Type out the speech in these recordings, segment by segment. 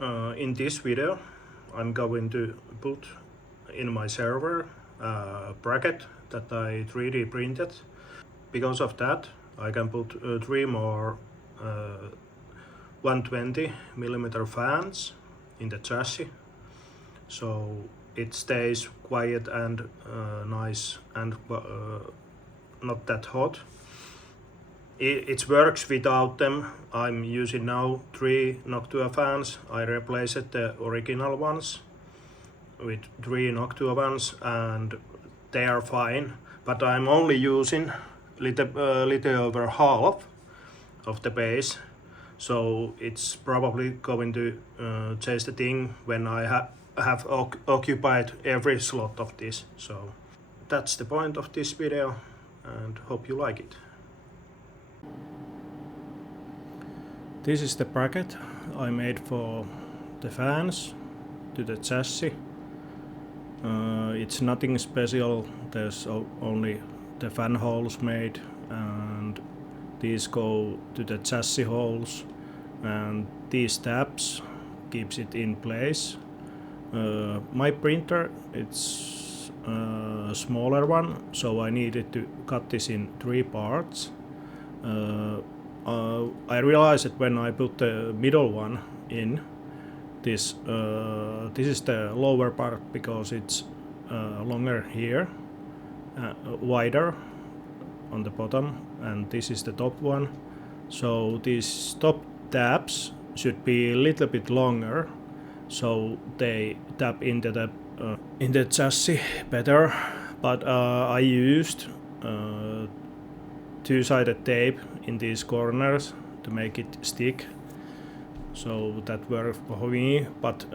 In this video, I'm going to put in my server a bracket that I 3D printed. Because of that, I can put 3 more 120mm fans in the chassis, so it stays quiet and nice and not that hot. It works without them. I'm using now 3 Noctua fans. I replaced the original ones with 3 Noctua ones and they are fine, but I'm only using little over half of the base, so it's probably going to change the thing when I have occupied every slot of this. So that's the point of this video and hope you like it. This is the bracket I made for the fans to the chassis. It's nothing special, there's only the fan holes made, and these go to the chassis holes, and these tabs keeps it in place. My printer, it's a smaller one, so I needed to cut this in 3 parts. I realized that when I put the middle one in, this is the lower part because it's longer here, wider on the bottom, and this is the top one. So these top tabs should be a little bit longer, so they tap into the chassis better. But I used two-sided tape in these corners to make it stick, so that worked for me. But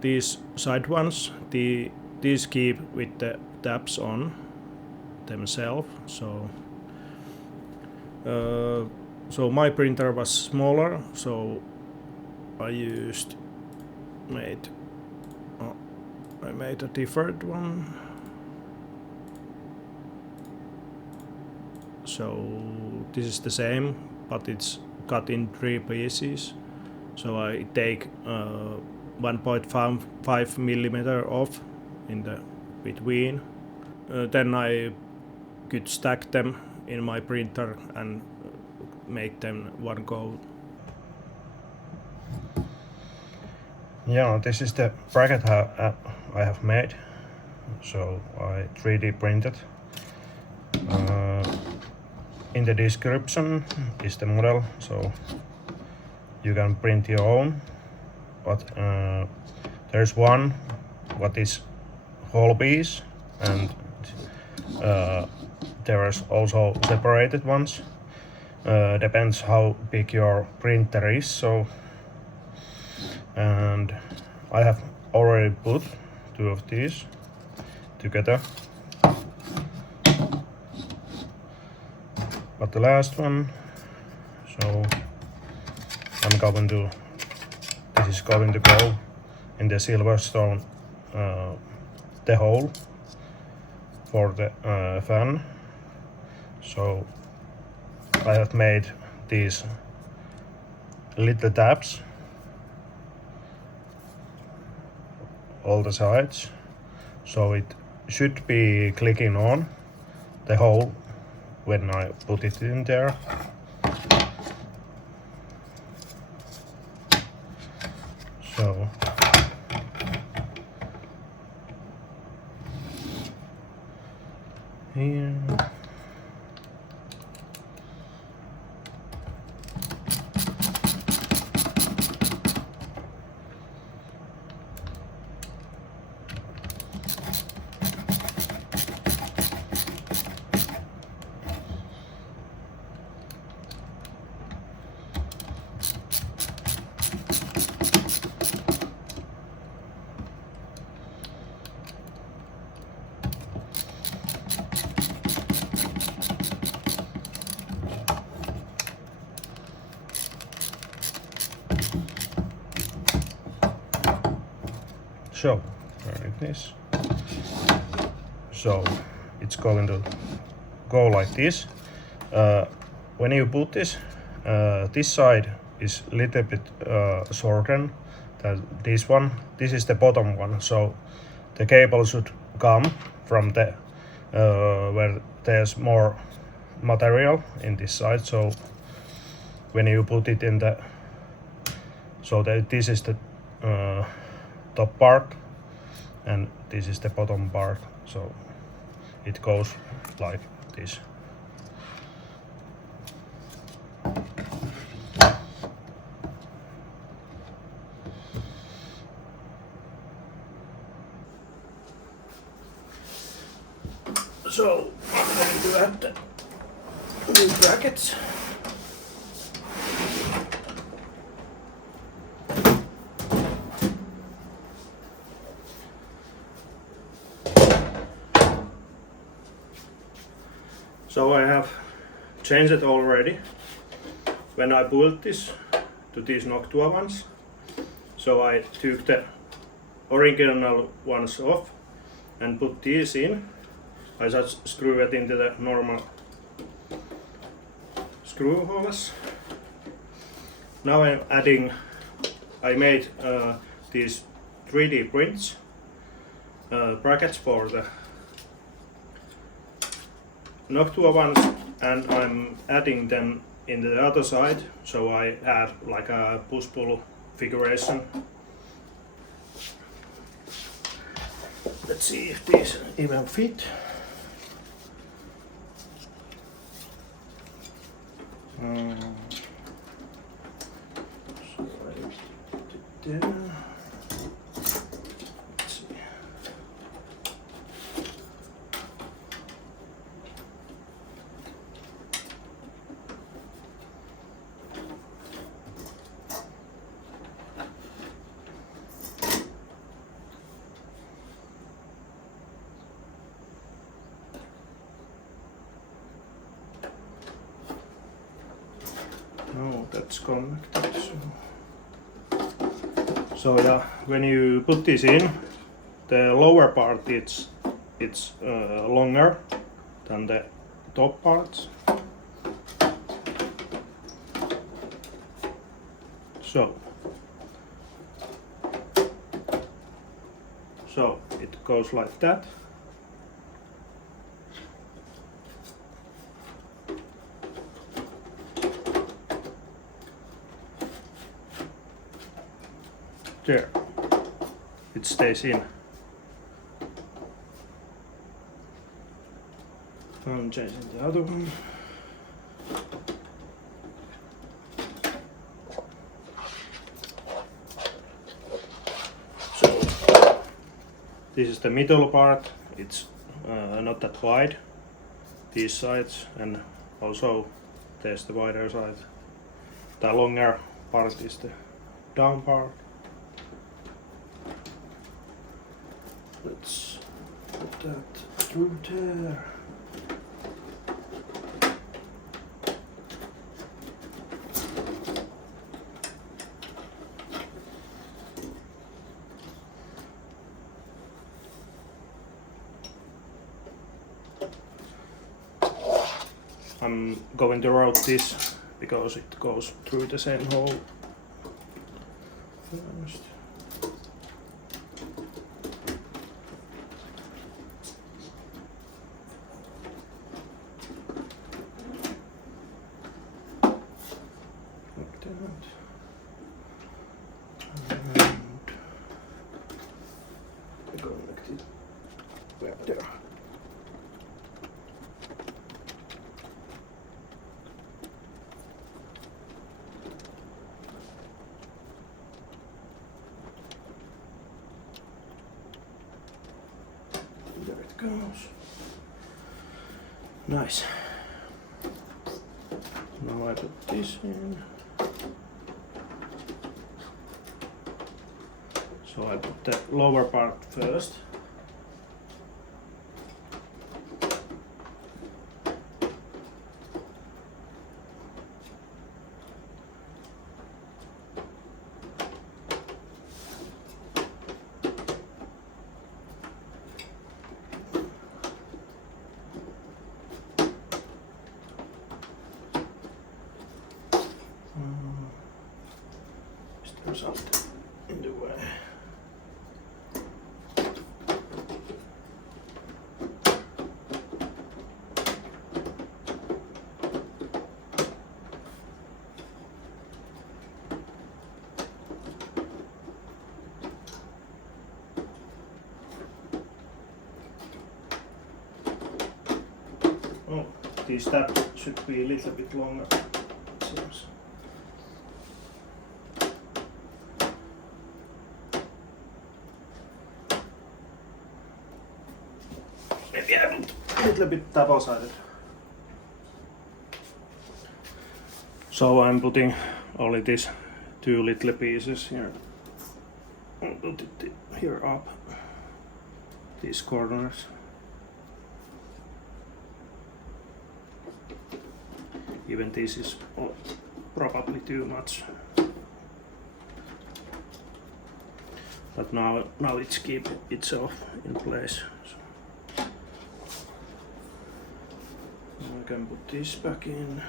these side ones, these keep with the tabs on themselves. So my printer was smaller, so I made a different one. So this is the same, but it's cut in 3 pieces. So I take 1.5mm off in the between. Then I could stack them in my printer and make them one go. Yeah, this is the bracket I have made. So I 3D printed. In the description is the model, so you can print your own. But there's one what is whole piece, and there is also separated ones. Depends how big your printer is. So, and I have already put 2 of these together. But the last one, so this is going to go in the Silverstone the hole for the fan. So I have made these little tabs all the sides, so it should be clicking on the hole when I put it in there. So here. So there it is. So it's going to go like this. When you put this, this side is a little bit shorter This is the bottom one, so the cable should come from the where there's more material in this side. So when you put it in the, so this is the top part and this is the bottom part, so it goes like this. So I'm going to add the new brackets. So I have changed it already when I built this to these Noctua ones. So I took the original ones off and put these in. I just screw it into the normal screw holes. Now I'm adding, I made these 3D prints, brackets for the Noctua ones, and I'm adding them in the other side, so I add like a push-pull figuration. Let's see if these even fit. So I did there. Let's see. No, that's connected. So yeah, when you put this in, the lower part it's longer than the top parts. So it goes like that. There, it stays in. I'm changing the other one. So this is the middle part. It's not that wide, these sides, and also there's the wider side. The longer part is the down part. Let's put that through there. I'm going to route this because it goes through the same hole first. There. There it goes. Nice. Now I put this in. So I put the lower part first. Is there something in the way. Oh, this tab should be a little bit longer, it seems. Maybe I put a little bit double-sided. So I'm putting only these two little pieces here. I'll put it here up, these corners. Even this is probably too much. But now it's keep itself in place. So I can put this back in.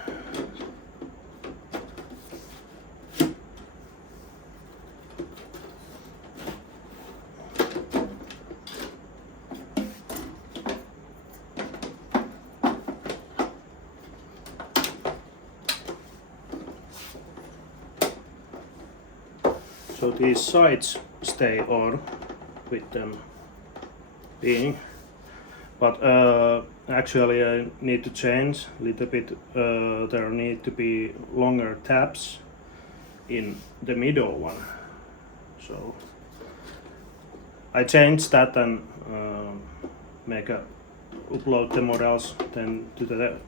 So these sides stay on with them being, but actually I need to change a little bit. There need to be longer tabs in the middle one. So I changed that and upload the models then to the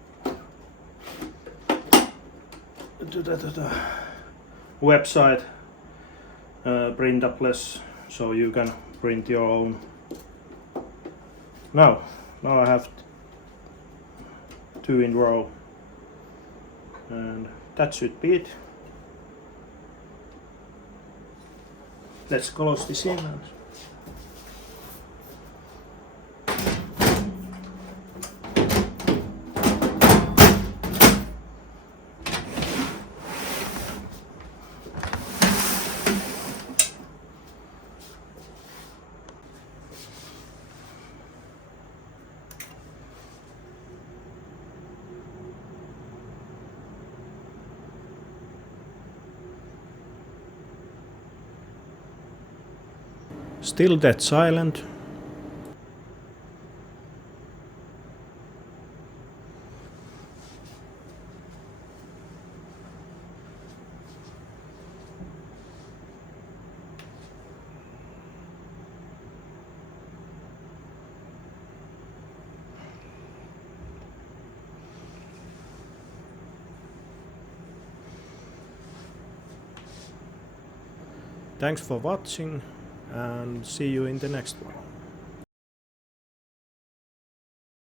website. Printables, so you can print your own. Now I have two in a row, and that should be it. Let's close this in. Still dead silent. Thanks for watching and see you in the next one.